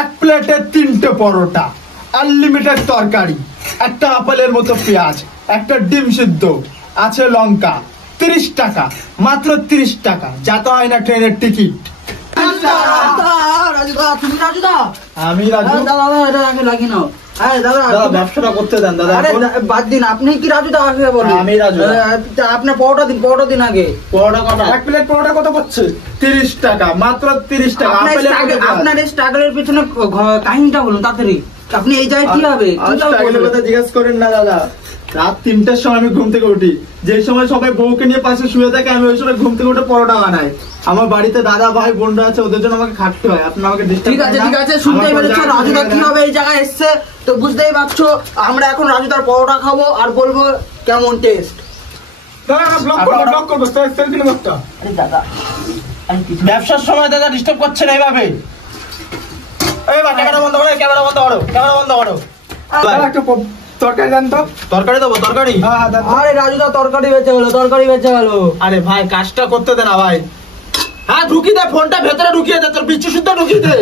এক প্লেটে 3টে পরোটা, আনলিমিটেড তরকারি, একটা আপেলের মতো পেঁয়াজ, একটা ডিম সিদ্ধ, আছে লঙ্কা। 30 টাকা, মাত্র 30 টাকা। যাতে হয় না ট্রেনের টিকিট। আমি রাজু। ব্যবসাটা করতে দেন দাদা। বাদ দিন, আপনি কি রাজু দা? আমি রাজু। আপনার পরোটা দিন আগে। পরোটা কত? এক প্লেট পরোটা কত করছে? 30 টাকা, মাত্র 30 টাকা। আপনার স্ট্রাগলের পিছনে কাহিনীটা বলুন তাড়াতাড়ি। আপনি এই জায়গায় কি হবে জিজ্ঞেস করেন না দাদা। রাত 3টার সময় আমি ঘুম থেকে উঠি। যে সময় সবাই বউকে নিয়ে পাশে শুয়ে থাকে, আমি ওই সময় ঘুম থেকে উঠে পরোটা বানাই। আমার বাড়িতে দাদা ভাই বোনরা আছে, ওদের জন্য আমাকে খাটতে হয়। আপনি আমাকে ঠিক আছে, শুনতেই পেরেছো রাজুদা কিভাবে এই জায়গায় এসছে, তো বুঝতেই পারছো। আমরা এখন রাজুদার পরোটা খাবো আর বলবো কেমন টেস্ট। ব্যবসার সময় দাদা ডিস্টার্ব করছেন এইভাবে। ক্যামেরা বন্ধ করো, ক্যামেরা বন্ধ করো, ক্যামেরা বন্ধ করো। তরকারি দেন তো। তরকারি দেবো? তরকারি? আরে রাজুদা তরকারি বেঁচে গেল। আরে ভাই কাজটা করতে দে না ভাই। হ্যাঁ ঢুকিয়ে দে, ফোনটা ভেতরে ঢুকিয়ে দে, তোর বিচ্ছু শুদ্ধ ঢুকিয়ে দে।